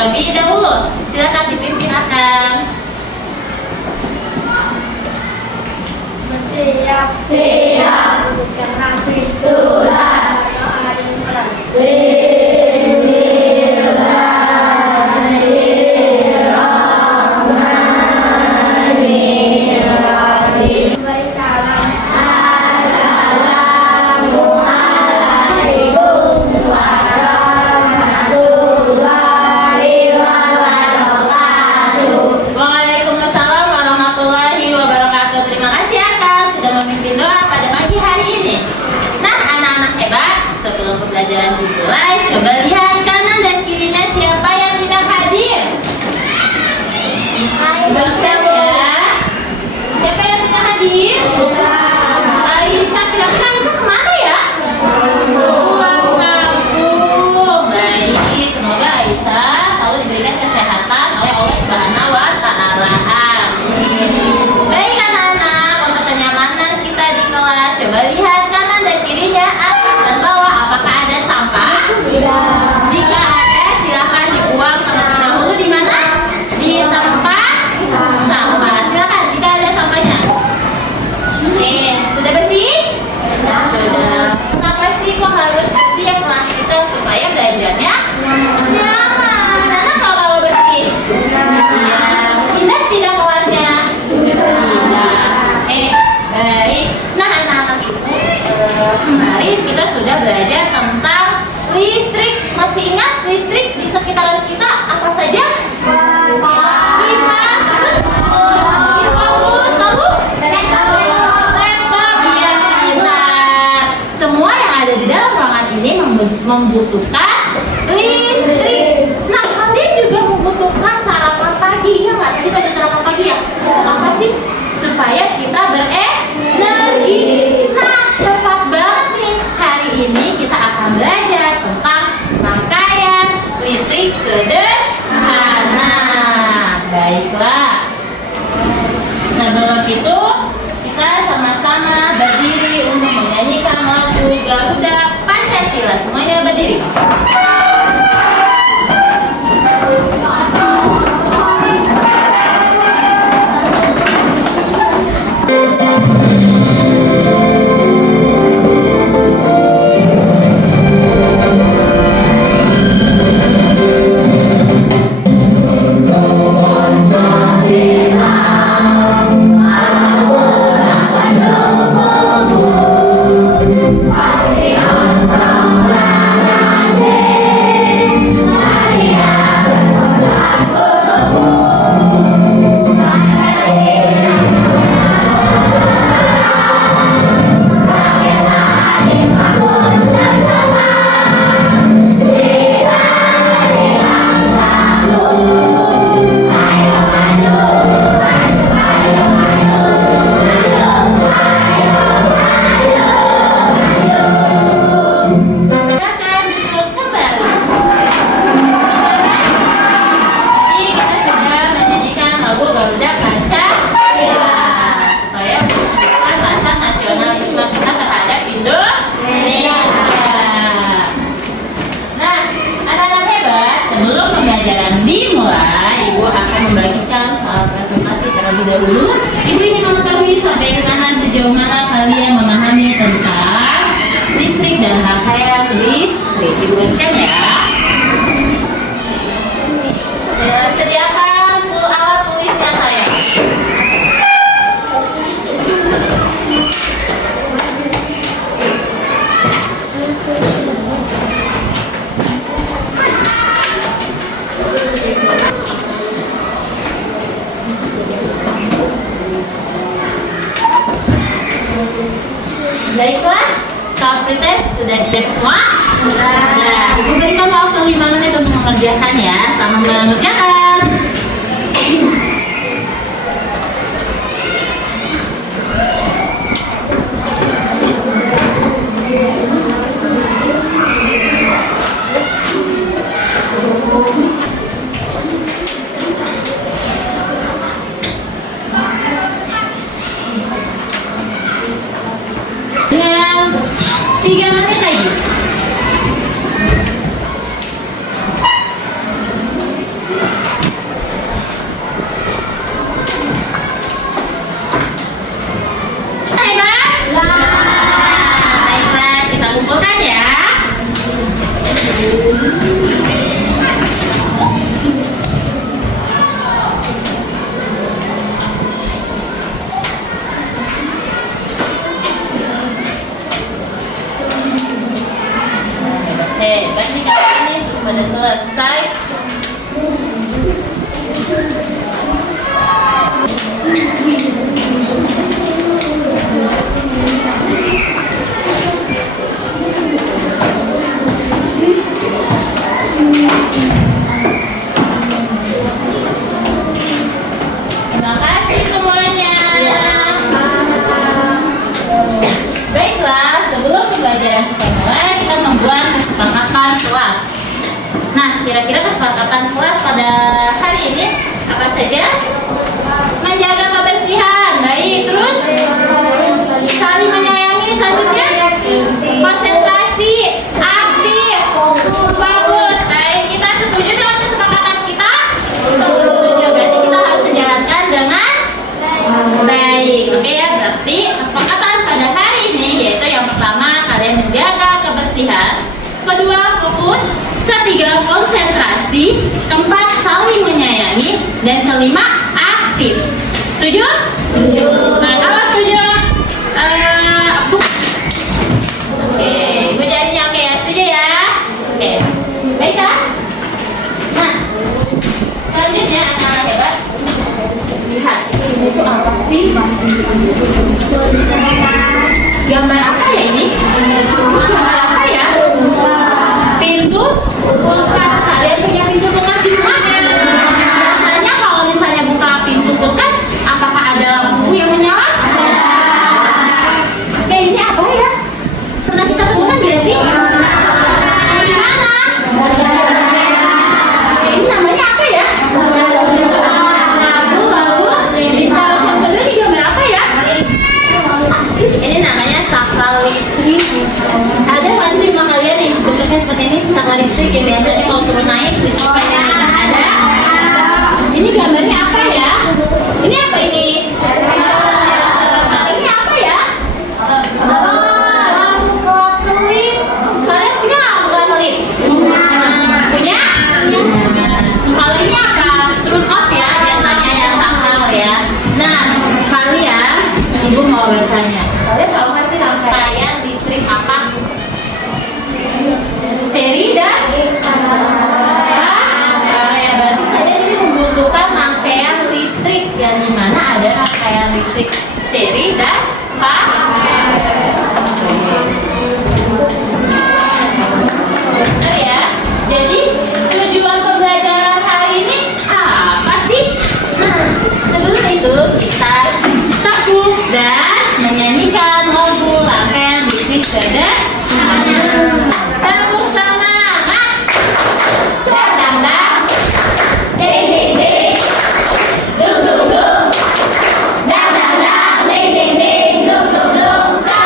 terlebih dahulu. Silakan dipimpin akan. Siap, siap. Bukan nasi sudah. Bismillahirrahmanirrahim. Salam. Assalamualaikum warahmatullahi wabarakatuh. Waalaikumsalam warahmatullahi wabarakatuh. Terima kasih Akang sudah memimpin doa pada pagi hari ini. Nah, anak-anak hebat, sebelum pembelajaran dimulai, coba lihat kanan dan kirinya siapa yang tidak hadir. Siap ya. Siapa yang tidak hadir? Aisyah. Kira-kira Aisyah kemana ya? Pulang kampung. Baik, semoga Aisyah selalu diberikan kesehatan oleh Allah Subhanahu wa Ta'ala. Amin. Baik anak-anak, untuk kenyamanan kita di kelas, coba lihat kanan dan kirinya, atas dan bawah, apakah ada sampah? Jika ada, silakan dibuang terlebih dahulu di mana? Di tempat sampah. Silakan jika ada sampahnya. Oke, sudah bersih? Sudah. Kenapa sih kok harus bersih ya kelas kita supaya belajarnya nyaman? Anak kalau bersih, ya indah tidak kelasnya? Tidak. Baik. Nah anak-anak itu kemarin kita sudah belajar tentang listrik. Masih ingat listrik di sekitaran kita apa saja? Kipas, terus inframus, lalu laptop, iya benar. Semua yang ada di dalam ruangan ini membutuhkan listrik. Nah kalian juga membutuhkan sarapan pagi, ya nggak? Kita ada sarapan pagi ya? Apa sih? Supaya kita berenergi. Nah tepat banget nih, hari ini kita akan belajar tentang rangkaian listrik sederhana. Baiklah, sebelum itu kita sama-sama berdiri untuk menyanyikan lagu Garuda Pancasila. Semuanya berdiri. Silakan duduk kembali. Tadi kita sudah menyanyikan lagu Garuda Pancasila supaya menunjukkan rasa nasionalisme kita terhadap Indonesia. Nah, anak-anak hebat, sebelum pembelajaran dimulai, Ibu akan membagikan soal presentasi terlebih dahulu. Ibu ingin mengetahui sampai mana sejauh mana kalian memahami tentang listrik dan rangkaian listrik. Ibu berikan ya. Sediakan full alat tulisnya saya. Baiklah, soal pretest sudah dilihat semua? Nah, Ibu berikan waktu 5 menit untuk mengerjakan ya. Selamat mengerjakan. pada selesai. Terima kasih semuanya. Baiklah, sebelum pembelajaran kita mulai, kita membuat kesepakatan kelas. Nah, kira-kira kesepakatan kelas pada hari ini apa saja? Menjaga kebersihan, baik. Terus saling menyayangi, selanjutnya konsentrasi, aktif, bagus. Baik, kita setuju dengan kesepakatan kita? Setuju, berarti kita harus menjalankan dengan baik. Oke ya, berarti kesepakatan pada hari ini yaitu yang pertama, kalian menjaga kebersihan. Kedua, fokus. Ketiga, konsentrasi. Keempat, saling menyayangi. Dan kelima, aktif. Setuju? Setuju. Nah, kalau setuju, oke, ibu jadinya oke ya, setuju ya? Oke, baiklah. Nah, selanjutnya anak hebat. Lihat, ini itu apa sih? Gambar apa ya ini? Gambar apa ya? Pintu kulkas. Kalian punya pintu kulkas di rumah? Biasanya kalau misalnya buka pintu kulkas, apakah ada lampu yang menyala? Oke, ini apa ya? Pernah kita temukan nggak sih? Di mana? Oke, ini namanya apa ya? Lampu, lalu di paus yang kedua ini gambar apa ya? Ini namanya sakral listrik. Ada nggak sih rumah kalian nih bentuknya seperti ini, sakral listrik yang biasanya kalau turun naik listriknya ada? Ini gambarnya apa ya? Ini apa ini? Ini apa ya? Lampu kelap-kelip. Kalian punya lampu kelap-kelip? Punya? Kalau ini apa? Turun off ya, biasanya ya, sakral ya. Nah, kalian, ibu mau bertanya, kalian tahu nggak sih rangkaian listrik apa? Seri dan ya, berarti kalian ini membutuhkan rangkaian listrik yang dimana ada rangkaian listrik seri dan benar ya. Jadi tujuan pembelajaran hari ini apa sih? Nah, sebelum itu kita tekuk dan menyanyikan lagu rangkaian listrik sederhana. Tepuk semangat. Dang dang. Ding ding ding, dung dung dung, dang dang dang, ding ding ding, dung dung dung, so.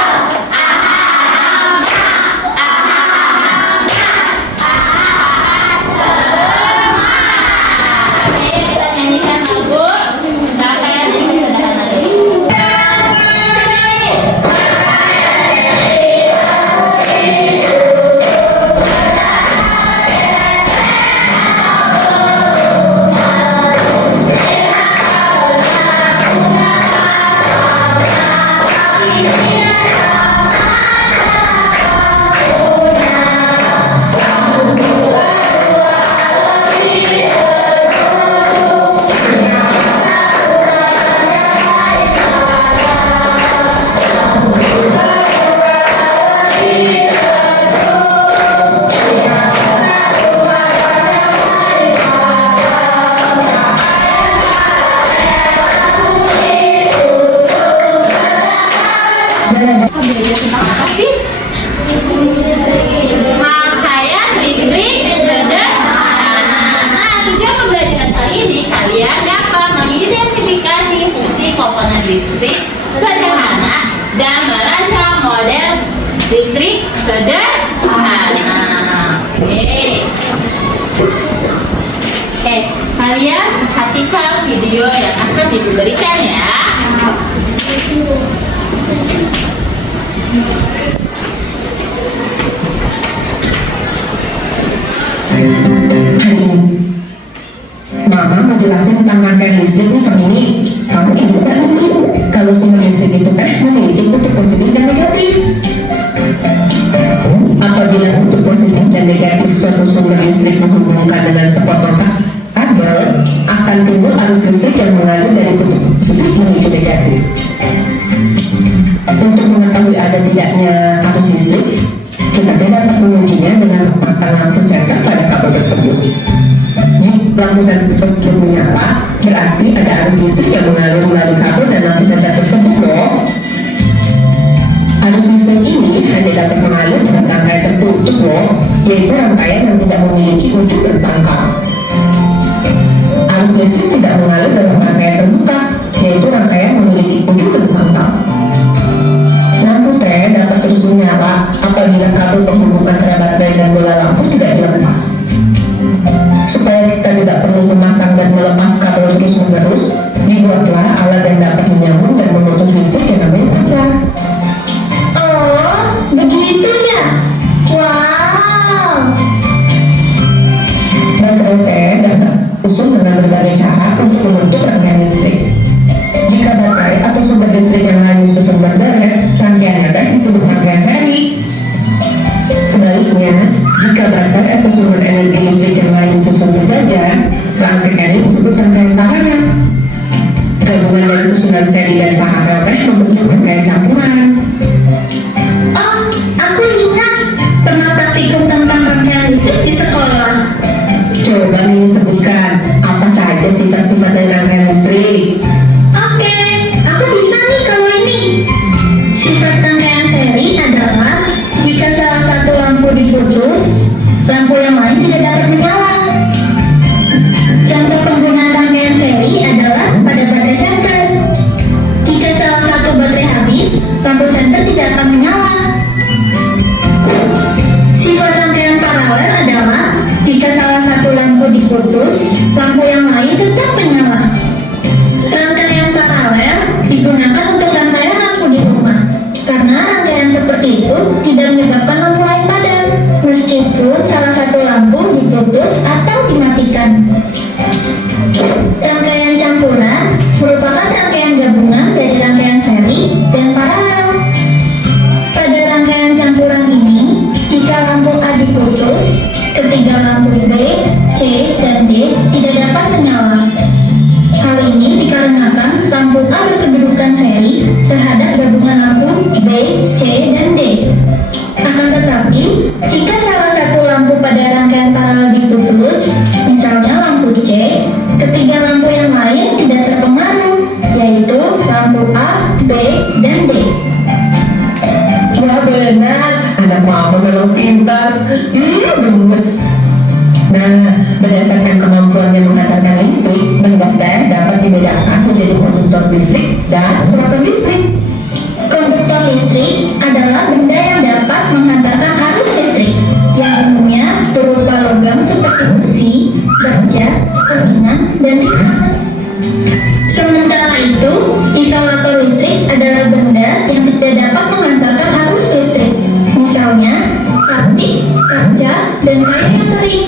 Oke, kita nyanyikan lagu rangkaian listrik sederhana dulu. Apa sih? Rangkaian listrik sederhana. Nah, tujuan pembelajaran kali ini kalian dapat mengidentifikasi fungsi komponen listrik sederhana dan merancang model listrik sederhana. Oke, kalian perhatikan video yang akan diberikan ya. Mama mau jelasin tentang rangkaian listrik nih kamu ini. Kamu ingat gak dulu kalau sumber listrik itu kan memiliki kutub positif dan negatif. Apabila kutub positif dan negatif suatu sumber listrik listrik menuju negatif. Untuk mengetahui ada tidaknya arus listrik, kita dapat mengujinya dengan memasang lampu senter pada kabel tersebut. Jika lampu senter tersebut menyala, berarti ada arus listrik yang mengalir melalui kabel dan lampu senter tersebut loh. Arus listrik ini hanya dapat mengalir pada rangkaian tertutup loh, yaitu rangkaian yang tidak memiliki ujung berpangkal. Arus listrik tidak mengalir dalam rangkaian terbuka, yaitu rangkaian memiliki ujung berpangkal. Lampu T dapat terus menyala apabila kabel penghubung antara baterai dan bola lampu tidak dilepas. Supaya kita tidak perlu memasang dan melepas kabel terus-menerus, dibuatlah alat yang dapat menyambung dan memutus listrik yang namanya saklar. Oh, begitu ya? Wow. Baterai T dapat disusun dengan berbagai cara untuk membentuk rangkaian listrik. Jika baterai atau sumber listrik yang lain disusun berderet, rangkaian T disebut rangkaian seri. Sebaliknya, jika baterai atau sumber energi listrik yang lain disusun sejajar, rangkaian ini disebut rangkaian paralel. Gabungan dari susunan seri dan paralel T membentuk rangkaian campuran. Oh, aku ingat pernah praktikum tentang rangkaian listrik di sekolah. Coba Mimi sebutkan apa saja sifat-sifat dari rangkaian listrik. Oke, aku bisa nih kalau ini. Sifat rangkaian seri adalah jika salah satu lampu diputus, lampu yang lain tidak dapat menyala. Contoh penggunaan rangkaian seri adalah pada baterai senter. Jika salah satu baterai habis, lampu senter tidak akan menyala. Sifat rangkaian paralel adalah jika salah satu lampu diputus, lampu yang lain tetap menyala. Rangkaian paralel digunakan untuk rangkaian lampu di rumah, karena rangkaian seperti itu tidak menyebabkan lampu lain padam, meskipun salah satu lampu diputus atau dimatikan. Rangkaian campuran merupakan rangkaian gabungan dari rangkaian seri dan paralel. Pada rangkaian campuran ini, jika lampu A diputus, ketiga lampu B, C, dan D tidak dapat menyala. Hal ini dikarenakan lampu A berkedudukan seri terhadap gabungan lampu B, C, dan D. Akan tetapi, jika salah satu lampu pada rangkaian paralel diputus, misalnya lampu C, ketiga lampu yang lain tidak terpengaruh, yaitu lampu A, B, dan D. Wah benar, anak mama memang pintar. Gemes. Nah, berdasarkan kemampuannya menghantarkan listrik, benda T dapat dibedakan menjadi konduktor listrik dan sumber listrik. Konduktor listrik adalah benda yang dapat menghantarkan arus listrik, yang umumnya berupa logam seperti besi, baja, kuningan, dan timah. Sementara itu, isolator listrik adalah benda yang tidak dapat menghantarkan arus listrik, misalnya plastik, kaca, dan kain yang kering.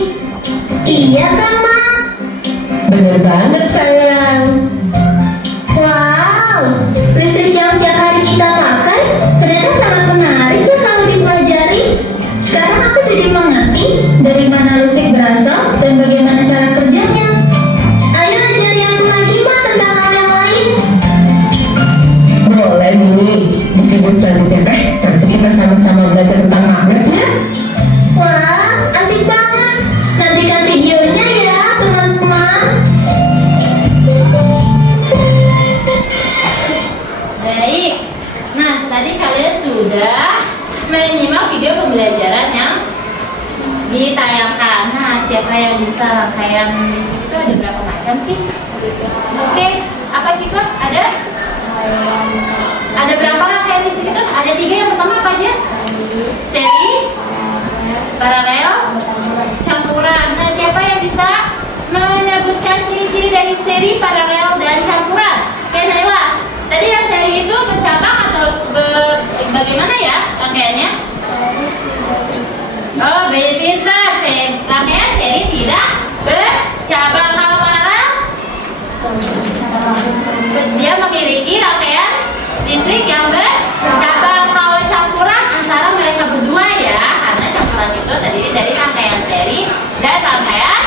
Iya kan, Ma? Bener banget sayang. Wow, listrik yang setiap hari kita pakai ternyata sangat menarik ya kalau dipelajari. Sekarang aku jadi mengerti dari mana listrik berasal dan bagaimana cara kerjanya. Ayo ajari aku lagi, Ma, tentang hal yang lain. Boleh Mimi, di video selanjutnya Teh, nanti kita sama-sama belajar tentang magnet ya. Wah, asik banget. Nantikan videonya ya, teman-teman. Baik. Nah, tadi kalian sudah menyimak video pembelajaran yang ditayangkan. Nah, siapa yang bisa rangkaian listrik itu ada berapa macam sih? Oke, apa Ciko? Ada berapa rangkaian listrik itu? Ada 3. Yang pertama apa aja? Seri, paralel, campuran. Nah, siapa yang bisa menyebutkan ciri-ciri dari seri, paralel, dan campuran? Oke, Naila. Tadi yang seri itu bercabang atau bagaimana ya rangkaiannya? Oh, pintar. Rangkaian seri tidak bercabang. Kalau paralel, dia memiliki rangkaian listrik yang bercabang. Kalau campuran antara mereka berdua ya, karena campuran itu terdiri dari rangkaian seri dan rangkaian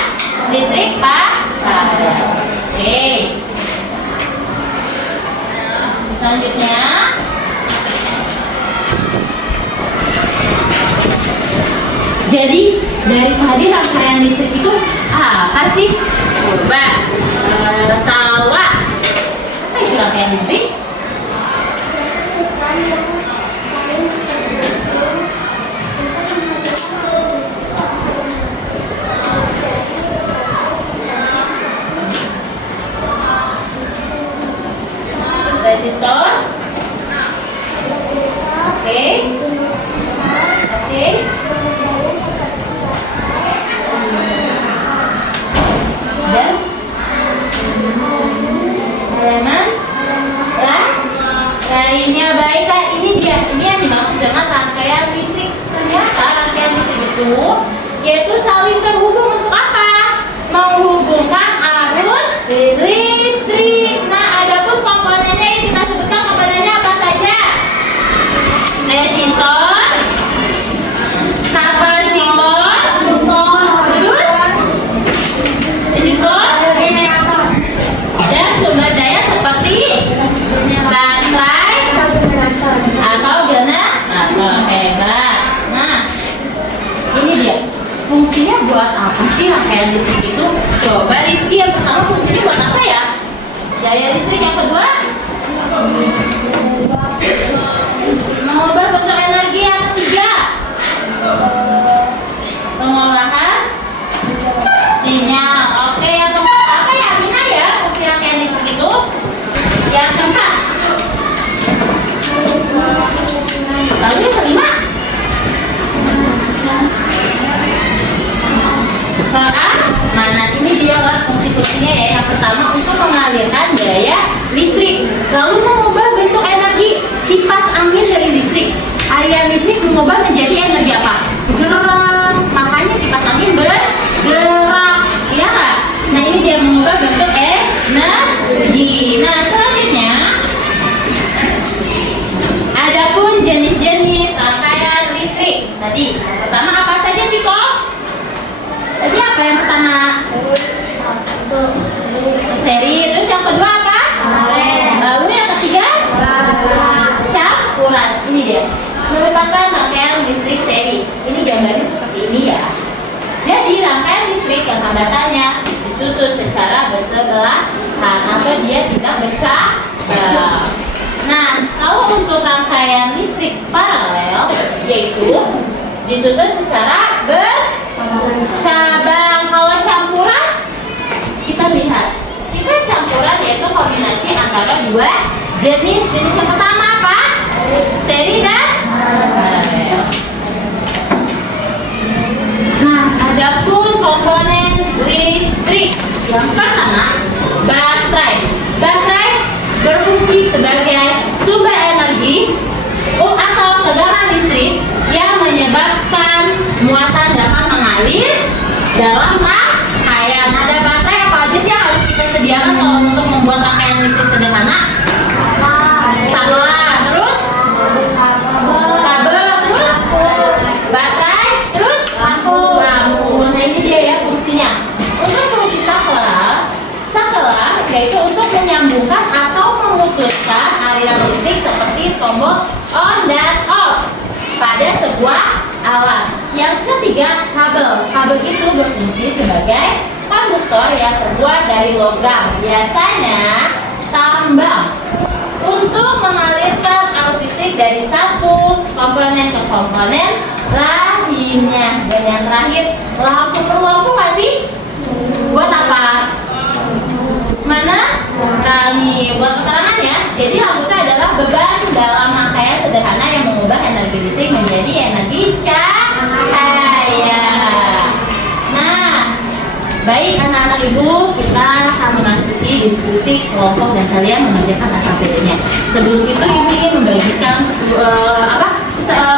listrik paralel. Oke. Selanjutnya, jadi dari tadi rangkaian listrik itu apa sih? Coba Salwa, apa itu rangkaian listrik? Resistor. Oke. Oke. Dan elemen lainnya. Baik, ini yang dimaksud dengan rangkaian listrik. Ternyata rangkaian listrik itu yaitu saling terhubung untuk apa? Menghubungkan arus listrik. Nah, adapun komponennya yang kita sebutkan komponennya apa saja? Resistor, kapasitor, terus resistor, dan sumber daya seperti baterai atau generator. Hebat. Nah, ini dia. Fungsinya buat apa sih rangkaian listrik itu? Coba Rizky, yang pertama fungsinya buat apa ya? Daya listrik. Yang kedua, mengubah bentuk energi. Yang ketiga, pengolahan sinyal. Oke, yang keempat apa ya Mina ya? Fungsi rangkaian listrik itu. Yang keempat, lalu yang kelima, mana ini dia lah fungsi-fungsinya ya. Yang pertama untuk mengalirkan daya listrik, lalu mengubah bentuk energi. Kipas angin dari listrik, aliran listrik mengubah menjadi energi apa? Gerak. Makanya kipas angin bergerak, ya nggak? Nah, ini dia mengubah bentuk energi. Nah, selanjutnya adapun jenis-jenis rangkaian listrik. Tadi yang pertama apa saja, Ciko? Tadi apa yang pertama? Seri. Terus yang kedua apa? Lalu yang ketiga? Campuran. Ini dia. Merupakan rangkaian listrik seri. Ini gambarnya seperti ini ya. Jadi rangkaian listrik yang hambatannya disusun secara bersebelahan agar dia tidak bercabang. Nah, kalau untuk rangkaian listrik paralel, yaitu disusun secara bercabang. Kalau campuran, kita lihat. Jika campuran yaitu kombinasi antara dua jenis. Jenis yang pertama apa? Seri dan paralel. Nah, adapun komponen listrik yang pertama, baterai. Baterai berfungsi sebagai sumber energi atau tegangan listrik yang menyebabkan muatan dapat mengalir dalam rangkaian. Ada baterai apa aja sih yang harus kita sediakan kalau untuk membuat rangkaian listrik sederhana? Saklar, terus kabel, terus baterai, terus lampu. Nah, ini dia ya fungsinya. Untuk fungsi saklar yaitu untuk menyambungkan atau memutuskan aliran listrik seperti tombol on dan off pada sebuah alat. Yang ketiga, kabel. Kabel itu berfungsi sebagai konduktor yang terbuat dari logam, biasanya tambang, untuk mengalirkan arus listrik dari satu komponen ke komponen lainnya. Dan yang terakhir, lampu. Perlu lampu nggak sih? Buat apa? Mana? Rangi. Buat keterangan ya. Jadi lampu itu adalah beban dalam rangkaian sederhana yang mengubah energi listrik menjadi energi cahaya. Nah, baik anak-anak ibu, kita akan memasuki diskusi kelompok dan kalian mengerjakan AKPD-nya. Sebelum itu ibu ingin membagikan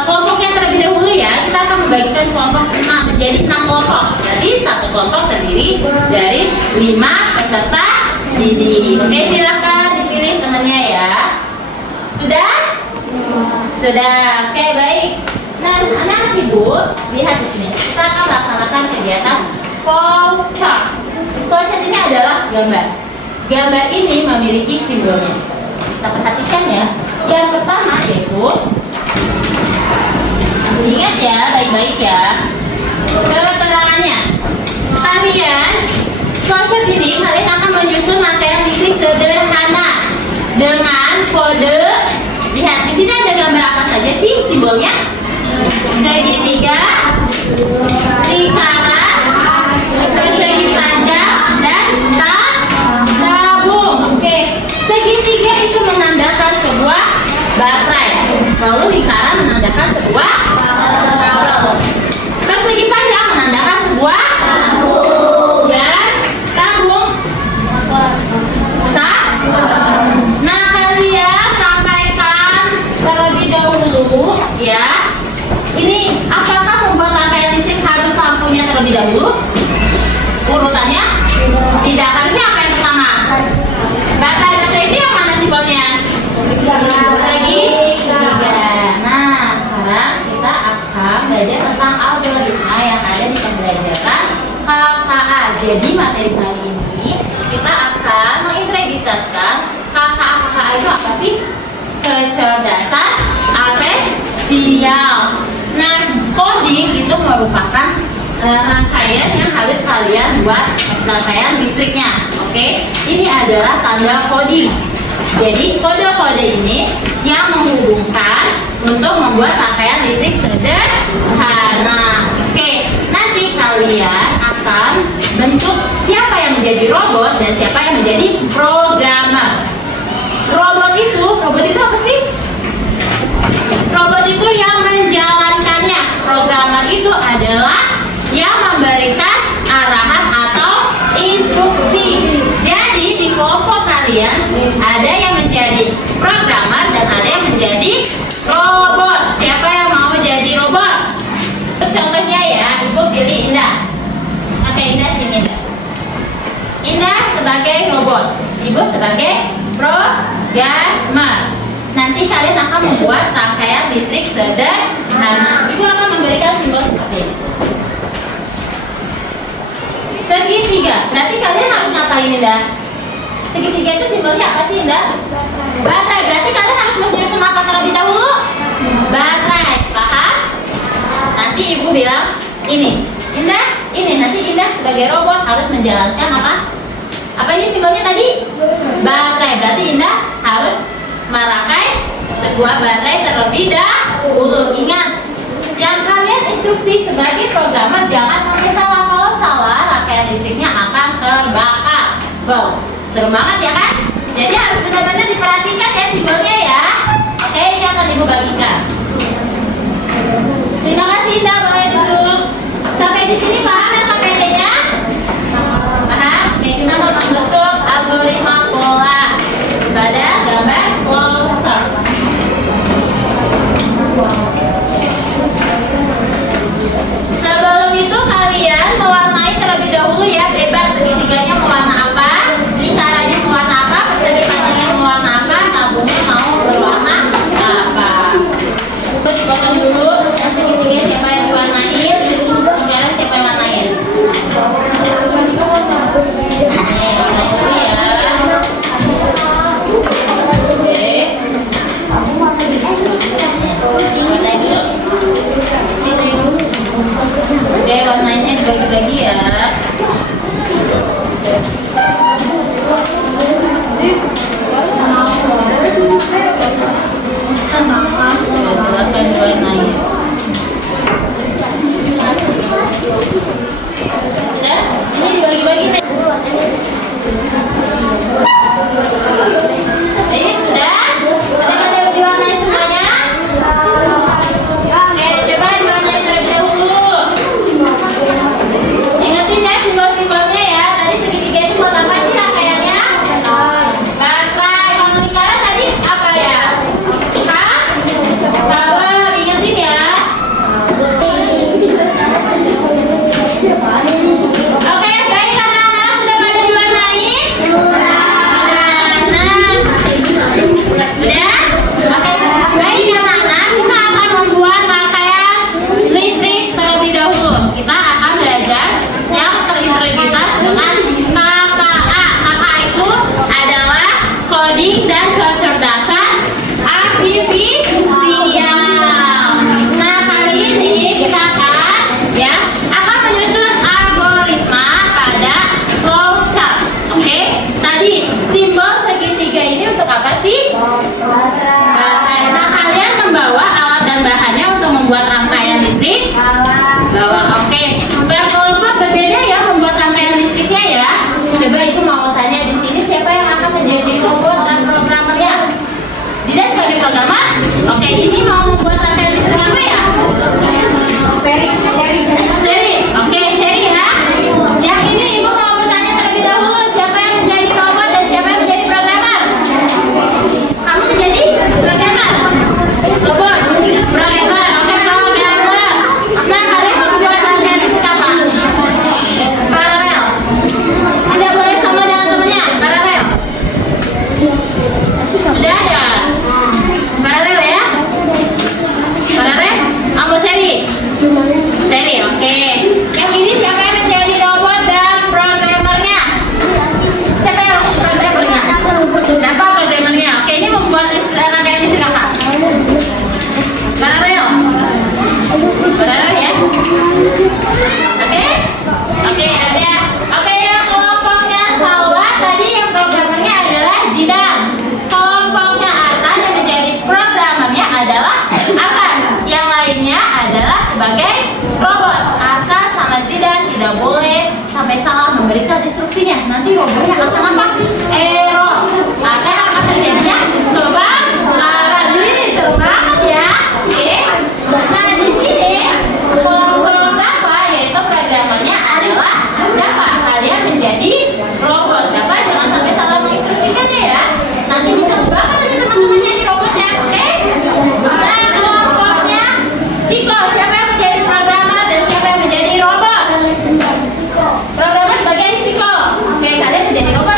kelompoknya terlebih dahulu ya. Kita akan membagikan kelompok menjadi 6 kelompok. Jadi satu kelompok terdiri dari 5 peserta didik. Oke, silakan dipilih temannya ya. Sudah? Sudah. Oke, baik. Nah, anak-anak ibu, lihat di sini. Kita akan melaksanakan kegiatan flowchart. Flowchart ini adalah gambar. Gambar ini memiliki simbolnya. Kita perhatikan. jelaskan ya. Yang pertama yaitu, ingat ya, baik-baik ya, keterangannya. Kalian, konsep ini kalian akan menyusun rangkaian listrik sederhana dengan kode. Lihat di sini ada gambar apa saja sih simbolnya? Segitiga, lingkaran, persegi panjang, dan tabung. Oke, segitiga itu menandakan sebuah baterai, lalu lingkaran menandakan sebuah kabel, persegi panjang menandakan sebuah dan tabung sah. Nah, kalian sampaikan terlebih dahulu ya. Ini apakah membuat rangkaian listrik harus lampunya terlebih dahulu? Urutannya tidak, harusnya apa yang pertama? Baterai itu yang mana simbolnya? Segitiga. Nah, sekarang kita akan belajar tentang algoritma yang ada di pembelajaran KKA. Jadi materi kali ini kita akan mengintegrasikan KKA itu apa sih? Kecerdasan artifisial. Nah, coding itu merupakan rangkaian yang harus kalian buat, rangkaian listriknya. Oke, ini adalah tanda coding. Jadi kode-kode ini yang menghubungkan untuk membuat rangkaian listrik sederhana. Oke, nanti kalian akan bentuk siapa yang menjadi robot dan siapa yang menjadi programmer. Robot itu apa sih? Robot itu yang menjalankannya. Programmer itu adalah yang memberikan arahan atau instruksi. Jadi di kelompok kalian ada yang menjadi programmer dan ada yang menjadi robot. Siapa yang mau jadi robot? Contohnya ya, Ibu pilih Indah. Oke, Indah sini. Indah sebagai robot, Ibu sebagai programmer. Nanti kalian akan membuat rangkaian listrik sederhana. Ibu akan memberikan simbol seperti ini. Segitiga. Berarti kalian harus ngapain, Indah? Segitiga itu simbolnya apa sih, Indah? Baterai. Berarti kalian harus menyusun apa terlebih dahulu? Baterai. Paham? Nanti Ibu bilang ini. Indah, ini nanti Indah sebagai robot harus menjalankan apa? Apa ini simbolnya tadi? Baterai. Berarti Indah harus memakai sebuah baterai terlebih dahulu. Ingat, yang kalian instruksi sebagai programmer jangan sampai salah. Kalau salah, rangkaian listriknya akan terbakar. Wow, seru banget ya kan? Jadi harus benar-benar diperhatikan ya simbolnya ya. Oke, ini akan Ibu bagikan. Terima kasih, Indah, boleh duduk. Sampai di sini paham ya KPD-nya? Paham? Oke, kita mau membentuk algoritma pola pada gambar closer. Sebelum itu kalian mewarnai terlebih dahulu ya, bebas segitiganya mau warna apa, lingkarannya mau warna apa, persegi panjangnya mau warna apa, tabungnya mau berwarna apa. Itu dipotong dulu, yang segitiga siapa yang diwarnain, lingkaran siapa yang warnain. Nih, warnain dulu ya. Oke, warnanya dibagi-bagi ya. Silakan diwarnai. Sudah? Ini dibagi-bagi nih. Ini sudah? Sudah pada diwarnai semuanya? Oke, coba diwarnai terlebih dahulu. Ingatin ya simbol-simbolnya ya. Tadi segitiga itu buat apa sih rangkaiannya? Baterai. Kalau lingkaran tadi apa ya? Power. Ingatin ya. Oke, baik anak-anak. Oke, kelompok berbeda ya membuat rangkaian listriknya ya. Coba Ibu mau tanya di sini siapa yang akan menjadi robot dan programmernya? Zidan sebagai programmer. Oke, ini mau membuat rangkaian listrik apa ya? Seri. Oke, seri ya. Yang ini Ibu mau bertanya terlebih dahulu siapa yang menjadi robot dan siapa yang menjadi programmer? Kamu menjadi programmer. Robot. Programmer. Oke, programmer. Nah, kalian membuat rangkaian listrik apa? Paralel. Tidak boleh sama dengan temannya. Paralel. Sudah ada. Paralel ya. Paralel. Apa seri? Seri, oke. Yang ini siapa yang menjadi robot dan programmernya? Siapa yang programmernya? Siapa programmernya? Oke, ini membuat rangkaian listrik apa? Paralel. Paralel ya. Oke. Oke, ada. Oke, yang kelompoknya Salwa tadi yang programmernya adalah Zidan. Kelompoknya Artan yang menjadi programmernya adalah Artan. Yang lainnya adalah sebagai robot. Artan sama Zidan tidak boleh sampai salah memberikan instruksinya. Nanti robotnya akan apa? Error. Akan apa terjadinya? Kebakaran. Ini seru banget ya. Oke. Nah di sini kelompok Dava yaitu programmernya adalah Dava. Kalian menjadi robot. Dava jangan sampai salah menginstruksikannya ya. Nanti bisa kebakaran nanti teman-temannya di robotnya. Oke? Nah kelompoknya Ciko. Siapa yang menjadi programmer dan siapa yang menjadi robot? Programmer sebagai Ciko. Oke, kalian menjadi robot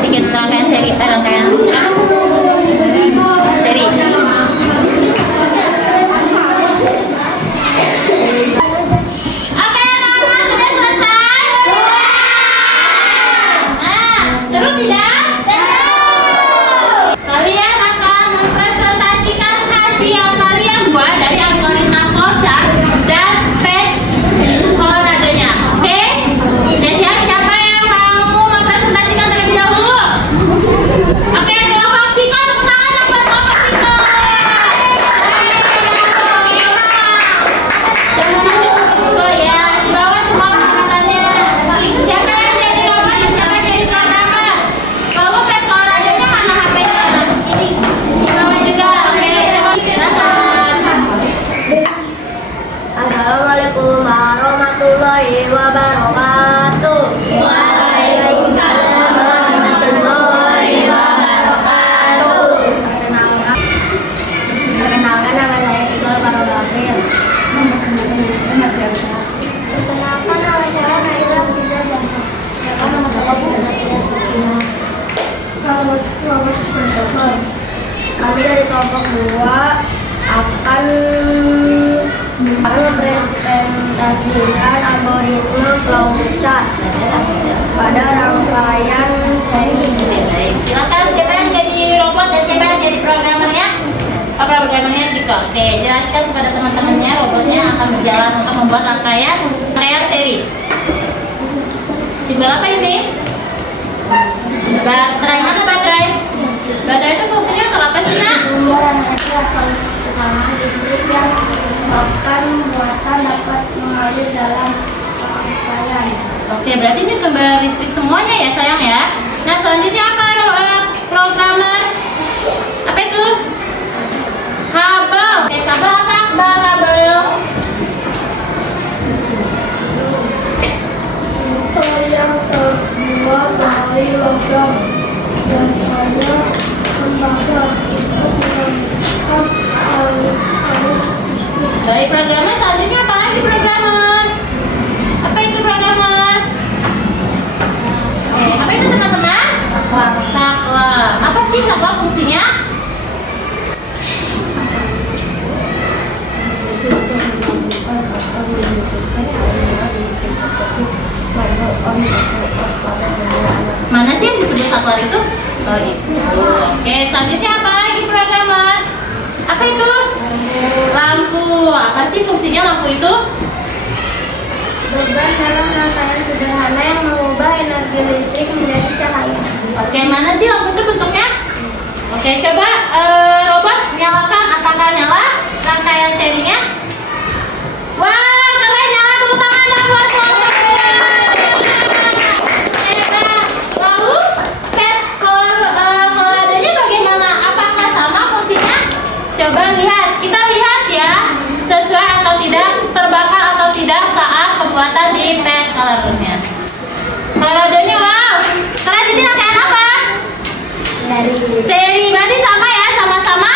Bikin rangkaian seri, rangkaian kami dari kelompok 2 akan mempresentasikan algoritma flowchart pada rangkaian seri. Baik, silakan siapa yang jadi robot dan siapa yang jadi programmernya? Programmernya Jika. Oke, jelaskan kepada teman-temannya robotnya akan berjalan untuk membuat rangkaian seri. Simbol apa ini? Baterai. Mana baterai? Baterai itu fungsinya untuk apa sih, Nak? Sumber energi atau tegangan listrik yang menyebabkan muatan dapat mengalir dalam rangkaian. Oke, berarti ini sumber listrik semuanya ya sayang ya. Nah, selanjutnya apa programmer? Apa itu? Kabel. Oke, kabel apa? Kabel. Motor yang terbuat dari logam biasanya tembaga untuk mengalirkan arus listrik. Baik, programmer selanjutnya apa lagi programmer? Apa itu programmer? Apa itu teman-teman? Saklar. Apa sih saklar fungsinya? Mana sih yang disebut saklar itu? Oh itu. Oke, selanjutnya apa lagi programmer? Apa itu? Lampu. Apa sih fungsinya lampu itu? Beban dalam rangkaian sederhana yang mengubah energi listrik menjadi cahaya. Oke, mana sih lampu itu bentuknya? Oke, coba robot nyalakan. Apakah nyala rangkaian serinya? Wah, keren, nyala. Tepuk tangan dong buat robot. Hebat. Lalu koladenya bagaimana? Apakah sama fungsinya? Coba lihat, kita lihat ya, sesuai atau tidak, terbakar atau tidak saat pembuatan di pet colornya. Koladenya wow, kalian ini rangkaian apa? Seri, berarti sama ya, sama-sama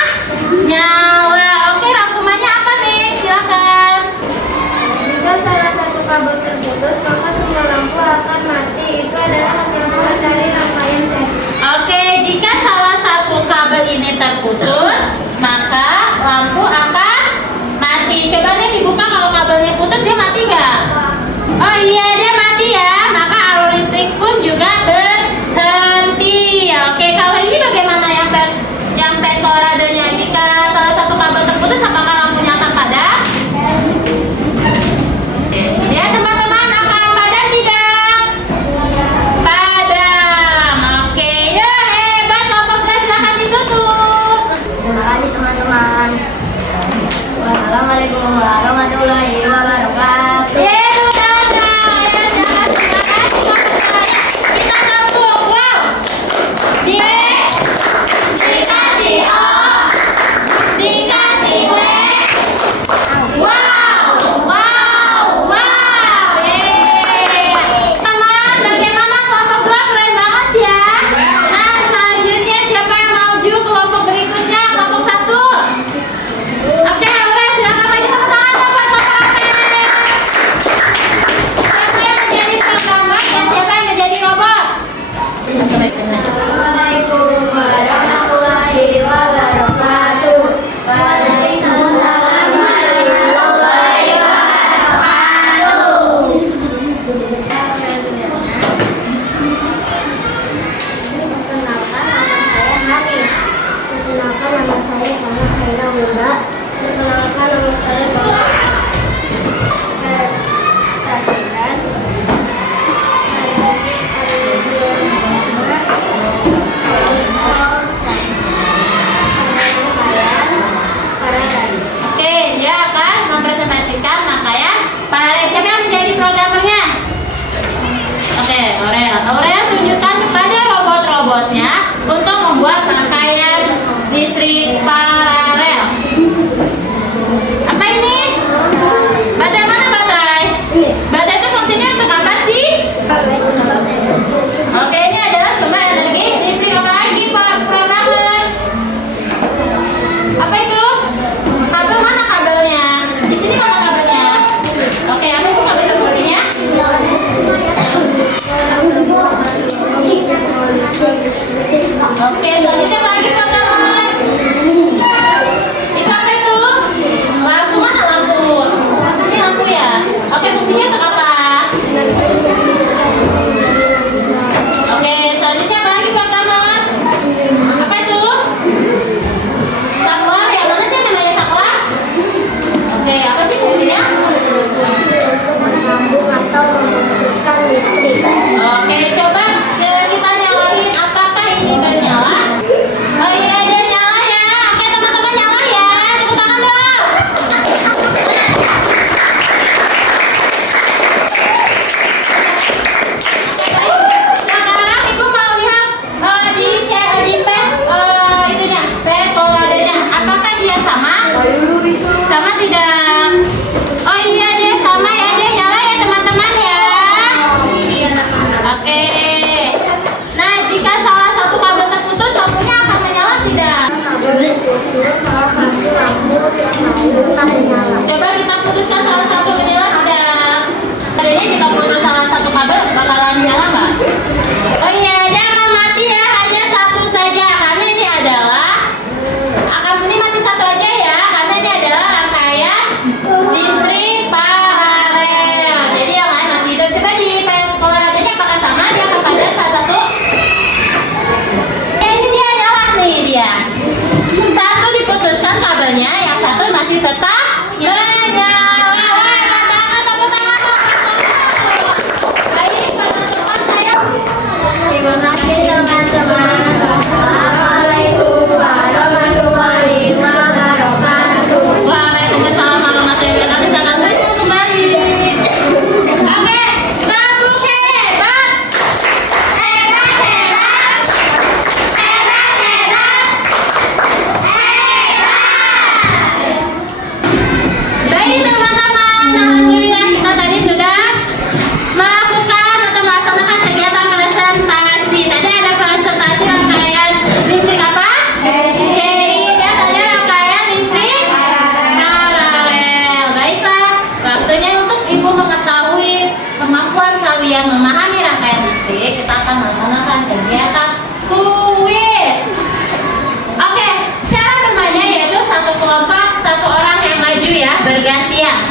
nyala. Oke, rangkumannya apa nih? Silakan. Jika salah satu kabel terputus, maka semua lampu akan mati. Itu adalah kesimpulan dari rangkaian seri. Oke, jika salah satu kabel ini terputus, maka lampu akan mati. Coba nih dibuka, kalau kabelnya putus dia mati nggak? Oh iya, dia mati ya. Maka arus listrik pun juga berhenti. Oke, kalau ini bagaimana yang petoladonya? Jika salah satu kabel terputus, apakah lampunya akan padam? Ya teman-teman, akan padam tidak? Padam. Oke, ya hebat kelompoknya, silahkan ditutup. Terima kasih teman-teman. Wassalamualaikum warahmatullahi wabarakatuh. Kita sambung. Wow. Dikasih O, dikasih W. Wow, wow, wow. Teman, bagaimana kelompok 2? Keren banget ya. Nah, selanjutnya siapa yang maju kelompok berikutnya? Kelompok 1. Oke, Aurel, silakan maju, tepuk tangan dong buat kelompok Aurel. Siapa yang menjadi programmer dan siapa yang menjadi robot? Assalamualaikum warahmatullahi wabarakatuh. Waalaikumsalam warahmatullahi wabarakatuh. Perkenalkan, nama saya Hari. Perkenalkan, nama saya Sana Khaira Huda. Perkenalkan, nama saya Gaura. Oke, dia akan mempresentasikan rangkaian paralel. Siapa yang menjadi programmernya? Oke, Aurel tunjukkan kepada robot-robotnya untuk membuat rangkaian listrik paralel. Apa ini? Baterai mana baterai? Baterai itu fungsinya untuk apa sih? Oke, ini adalah sumber energi listrik. Apa lagi Pak programmer? Apa itu? Kabel mana kabelnya? Di sini mana kabelnya? Oke, apa sih kabel itu fungsinya? Oke, selanjutnya apa lagi programmer?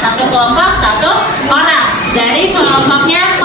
satu kelompok satu orang. Dari kelompoknya